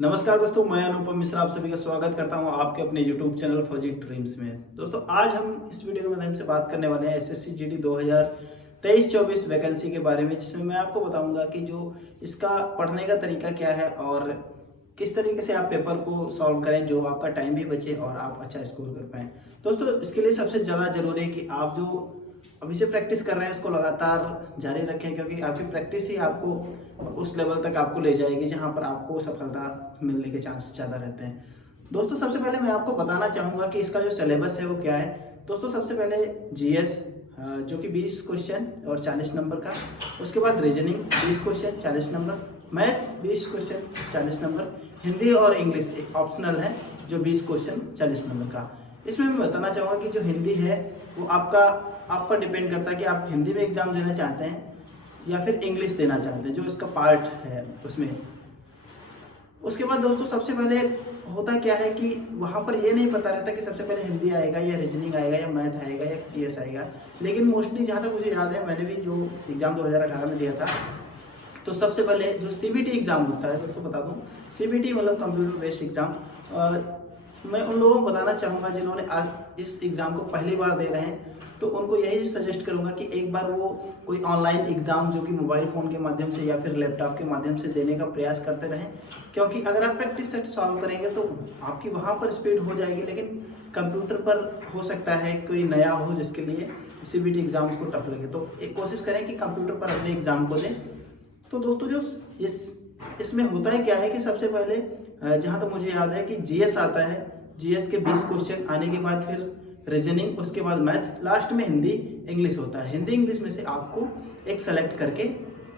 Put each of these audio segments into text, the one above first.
नमस्कार दोस्तों, मैं अनुपम मिश्रा आप सभी का स्वागत करता हूं आपके अपने YouTube चैनल फौजी ड्रीम्स में। दोस्तों आज हम इस वीडियो के माध्यम से बात करने वाले हैं एसएससी जीडी 2023-24 वैकेंसी के बारे में, जिसमें मैं आपको बताऊंगा कि जो इसका पढ़ने का तरीका क्या है और किस तरीके से आप पेपर को सॉल्व करें जो आपका टाइम भी बचे और आप अच्छा स्कोर कर पाएँ। दोस्तों इसके लिए सबसे ज़्यादा जरूरी है कि आप जो अभी से प्रैक्टिस कर रहे हैं उसको लगातार जारी रखें, क्योंकि आपकी प्रैक्टिस ही आपको उस लेवल तक आपको ले जाएगी जहां पर आपको सफलता मिलने के चांस ज़्यादा रहते हैं। दोस्तों सबसे पहले मैं आपको बताना चाहूँगा कि इसका जो सिलेबस है वो क्या है। दोस्तों सबसे पहले जीएस जो कि 20 क्वेश्चन और 40 नंबर का, उसके बाद reasoning 20 question 40 number, math 20 question 40 number, Hindi और इंग्लिश एक ऑप्शनल है जो 20 क्वेश्चन 40 नंबर का। इसमें मैं बताना चाहूँगा कि जो हिंदी है वो आपका डिपेंड करता है कि आप हिंदी में एग्ज़ाम देना चाहते हैं या फिर इंग्लिश देना चाहते हैं, जो इसका पार्ट है उसमें। उसके बाद दोस्तों सबसे पहले होता क्या है कि वहाँ पर ये नहीं पता रहता कि सबसे पहले हिंदी आएगा या रीजनिंग आएगा या मैथ आएगा या जीएस आएगा। लेकिन मोस्टली जहाँ तक मुझे याद है, मैंने भी जो एग्ज़ाम 2018 में दिया था, तो सबसे पहले जो सीबीटी एग्ज़ाम होता है, दोस्तों बता दूं, सीबीटी मतलब कंप्यूटर बेस्ड एग्ज़ाम। मैं उन लोगों को बताना चाहूँगा जिन्होंने आज इस एग्ज़ाम को पहली बार दे रहे हैं, तो उनको यही सजेस्ट करूँगा कि एक बार वो कोई ऑनलाइन एग्ज़ाम जो कि मोबाइल फ़ोन के माध्यम से या फिर लैपटॉप के माध्यम से देने का प्रयास करते रहें। क्योंकि अगर आप प्रैक्टिस सेट सॉल्व करेंगे तो आपकी वहाँ पर स्पीड हो जाएगी, लेकिन कंप्यूटर पर हो सकता है कोई नया हो जिसके लिए सीबीटी एग्ज़ाम उसको टफ लगे। तो एक कोशिश करें कि कंप्यूटर पर अपने एग्ज़ाम को दें। तो दोस्तों जो इसमें होता है क्या है कि सबसे पहले जहाँ तक मुझे याद है कि जीएस आता है। जीएस के 20 क्वेश्चन आने के बाद फिर रीजनिंग, उसके बाद मैथ, लास्ट में हिंदी इंग्लिश होता है। हिंदी इंग्लिश में से आपको एक सेलेक्ट करके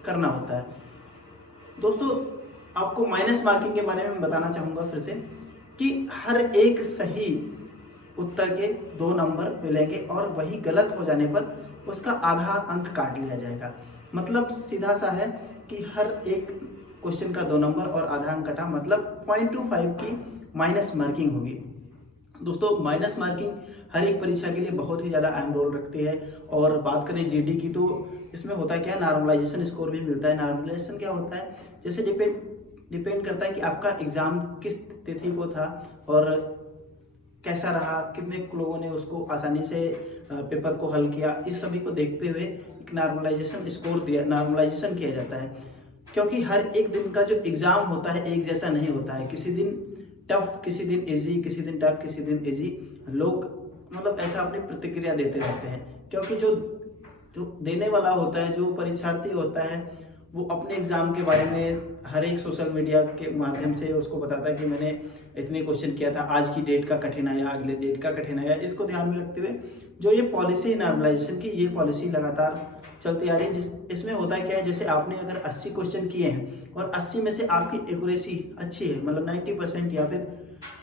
करना होता है। दोस्तों आपको माइनस मार्किंग के बारे में बताना चाहूँगा फिर से कि हर एक सही उत्तर के 2 नंबर मिलेंगे और वही गलत हो जाने पर उसका आधा अंक काट लिया जाएगा। मतलब सीधा सा है कि हर एक क्वेश्चन का 2 नंबर और आधा अंक कटा, मतलब 0.25 की माइनस मार्किंग होगी। दोस्तों माइनस मार्किंग हर एक परीक्षा के लिए बहुत ही ज़्यादा अहम रोल रखती है। और बात करें जीडी की, तो इसमें होता है क्या, नॉर्मलाइजेशन स्कोर भी मिलता है। नॉर्मलाइजेशन क्या होता है, जैसे डिपेंड करता है कि आपका एग्ज़ाम किस तिथि को था और कैसा रहा, कितने लोगों ने उसको आसानी से पेपर को हल किया। इस सभी को देखते हुए एक नॉर्मलाइजेशन किया जाता है। क्योंकि हर एक दिन का जो एग्ज़ाम होता है एक जैसा नहीं होता है। किसी दिन टफ, किसी दिन इजी, किसी दिन टफ, किसी दिन इजी। लोग मतलब ऐसा अपनी प्रतिक्रिया देते रहते हैं, क्योंकि जो जो देने वाला होता है, जो परीक्षार्थी होता है, वो अपने एग्ज़ाम के बारे में हर एक सोशल मीडिया के माध्यम से उसको बताता है कि मैंने इतने क्वेश्चन किया था, आज की डेट का कठिन आया, अगले डेट का कठिन आया। इसको ध्यान में रखते हुए जो ये पॉलिसी नॉर्मलाइजेशन की, ये पॉलिसी लगातार चलती आ रही है। इसमें होता है क्या है, जैसे आपने अगर 80 क्वेश्चन किए हैं और 80 में से आपकी एक्यूरेसी अच्छी है, मतलब 90% या फिर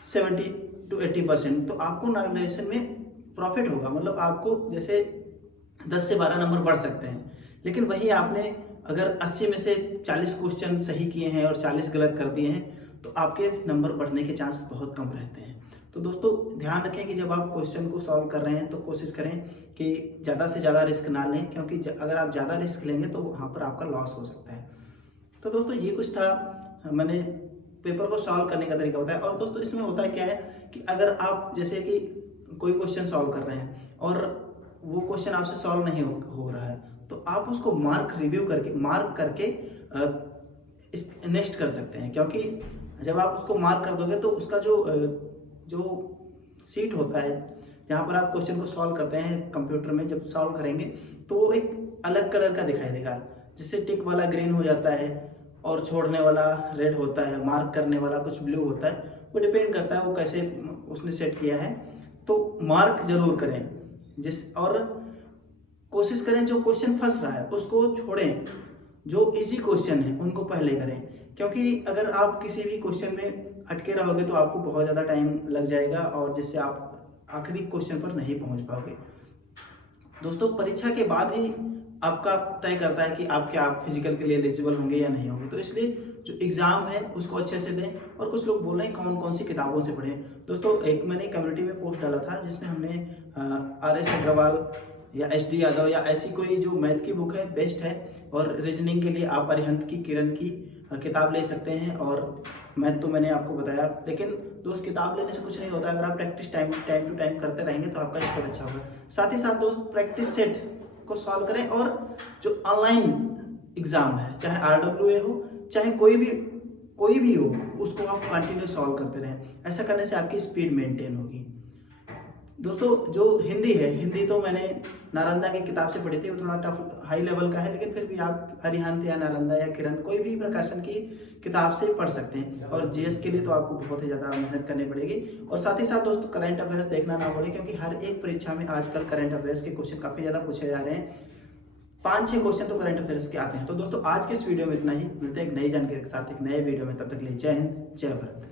70 to 80%, तो आपको नॉर्मलाइजेशन में प्रॉफिट होगा। मतलब आपको जैसे 10 से 12 नंबर बढ़ सकते हैं। लेकिन वही आपने अगर 80 में से 40 क्वेश्चन सही किए हैं और 40 गलत कर दिए हैं, तो आपके नंबर बढ़ने के चांस बहुत कम रहते हैं। तो दोस्तों ध्यान रखें कि जब आप क्वेश्चन को सॉल्व कर रहे हैं तो कोशिश करें कि ज़्यादा से ज़्यादा रिस्क ना लें, क्योंकि अगर आप ज़्यादा रिस्क लेंगे तो वहाँ पर आपका लॉस हो सकता है। तो दोस्तों ये कुछ था, मैंने पेपर को सॉल्व करने का तरीका बताया। और दोस्तों इसमें होता क्या है कि अगर आप जैसे कि कोई क्वेश्चन सॉल्व कर रहे हैं और वो क्वेश्चन आपसे सॉल्व नहीं हो रहा है, तो आप उसको मार्क करके नेक्स्ट कर सकते हैं। क्योंकि जब आप उसको मार्क कर दोगे तो उसका जो सीट होता है जहाँ पर आप क्वेश्चन को सॉल्व करते हैं कंप्यूटर में, जब सॉल्व करेंगे तो वो एक अलग कलर का दिखाई देगा। जिससे टिक वाला ग्रीन हो जाता है और छोड़ने वाला रेड होता है, मार्क करने वाला कुछ ब्लू होता है। वो डिपेंड करता है वो कैसे उसने सेट किया है। तो मार्क जरूर करें और कोशिश करें जो क्वेश्चन फंस रहा है उसको छोड़ें, जो इजी क्वेश्चन है उनको पहले करें। क्योंकि अगर आप किसी भी क्वेश्चन में अटके रहोगे तो आपको बहुत ज़्यादा टाइम लग जाएगा और जिससे आप आखिरी क्वेश्चन पर नहीं पहुंच पाओगे। दोस्तों परीक्षा के बाद ही आपका तय करता है कि आप फिजिकल के लिए एलिजिबल होंगे या नहीं होंगे। तो इसलिए जो एग्ज़ाम है उसको अच्छे से दें। और कुछ लोग बोल रहे हैं कौन कौन सी किताबों से पढ़ें। दोस्तों एक मैंने कम्युनिटी में पोस्ट डाला था जिसमें हमने RS अग्रवाल या SD यादव या ऐसी कोई जो मैथ की बुक है बेस्ट है। और रीजनिंग के लिए आप अरिहंत की, किरण की किताब ले सकते हैं। और मैथ तो मैंने आपको बताया, लेकिन दोस्त किताब लेने से कुछ नहीं होता। अगर आप प्रैक्टिस टाइम टू टाइम करते रहेंगे तो आपका स्कोर अच्छा होगा। साथ ही साथ दोस्त प्रैक्टिस सेट को सॉल्व करें, और जो ऑनलाइन एग्ज़ाम है, चाहे RWA हो, चाहे कोई भी हो, उसको आप कंटिन्यू सॉल्व करते रहें। ऐसा करने से आपकी स्पीड मेंटेन होगी। दोस्तों जो हिंदी है, हिंदी तो मैंने नालंदा की किताब से पढ़ी थी। वो थोड़ा टफ हाई लेवल का है, लेकिन फिर भी आप अरिहंत या नालंदा या किरण कोई भी प्रकाशन की किताब से पढ़ सकते हैं। और GS के लिए तो आपको बहुत ही ज़्यादा मेहनत करनी पड़ेगी। और साथ ही साथ दोस्तों करंट अफेयर्स देखना ना भूलें, क्योंकि हर एक परीक्षा में आजकल करंट अफेयर्स के क्वेश्चन काफ़ी ज़्यादा पूछे जा रहे हैं। 5-6 क्वेश्चन तो करंट अफेयर्स के आते हैं। तो दोस्तों आज के इस वीडियो में इतना ही। मिलते हैं एक नई जानकारी के साथ एक नए वीडियो में। तब तक के लिए जय हिंद, जय भारत।